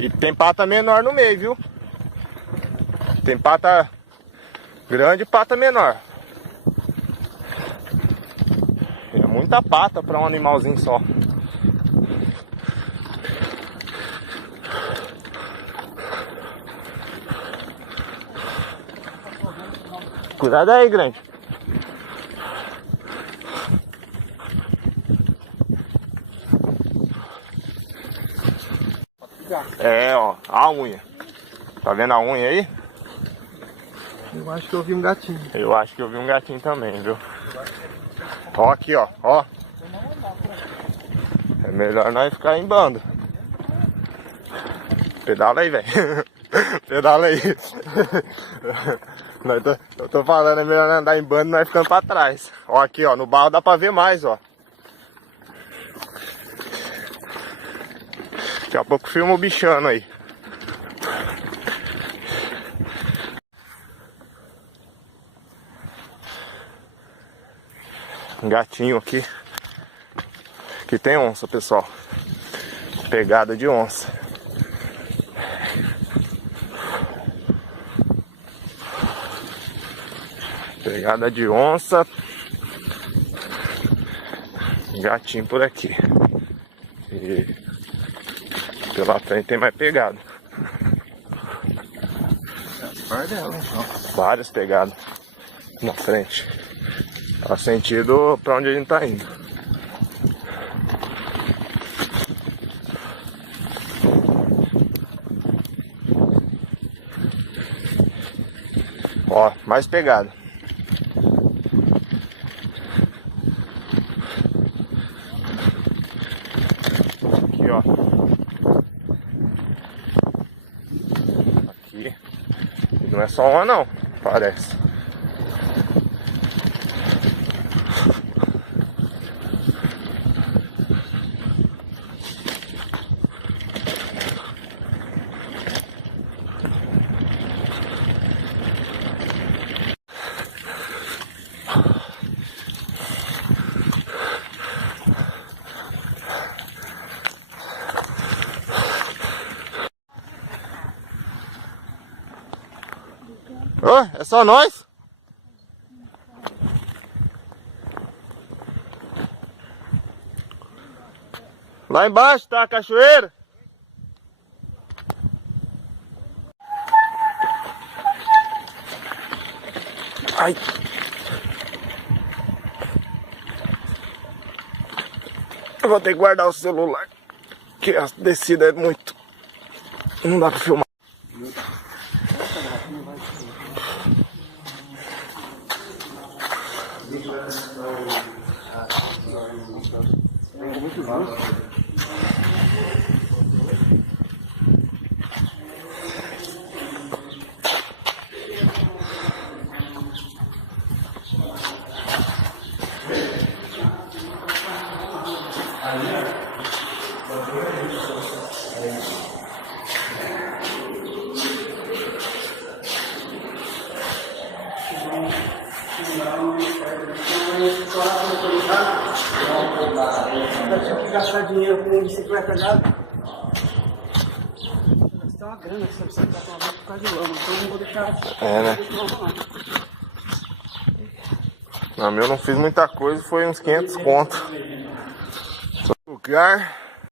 E tem pata menor no meio, viu? Tem pata grande e pata menor. É muita pata para um animalzinho só. Cuidado aí, grande. É, ó, a unha. Tá vendo a unha aí? Eu acho que eu vi um gatinho. Eu acho que eu vi um gatinho também, viu? Ó aqui, ó, ó. É melhor nós ficar em bando. Pedala aí, velho. Pedala aí. Eu tô falando, é melhor andar em bando e nós ficando pra trás. Ó aqui, ó, no barro dá pra ver mais, ó. Daqui a pouco filma o bichano aí. Um gatinho aqui. Aqui tem onça, pessoal. Pegada de onça. Pegada de onça. Gatinho por aqui. E pela frente tem mais pegada. Várias pegadas na frente. Tá sentido pra onde a gente tá indo. Ó, mais pegada. Aqui, ó. Aqui. E não é só uma não, parece. Ô, é só nós? Lá embaixo tá a cachoeira. Ai. Eu vou ter que guardar o celular, que a descida é muito... Não dá pra filmar. Eu tinha que gastar dinheiro com bicicleta nada. Gastar uma grana essa bicicleta por causa de lama, então eu não vou deixar. É, né? Na meu não fiz muita coisa, foi uns 500 conto. Lugar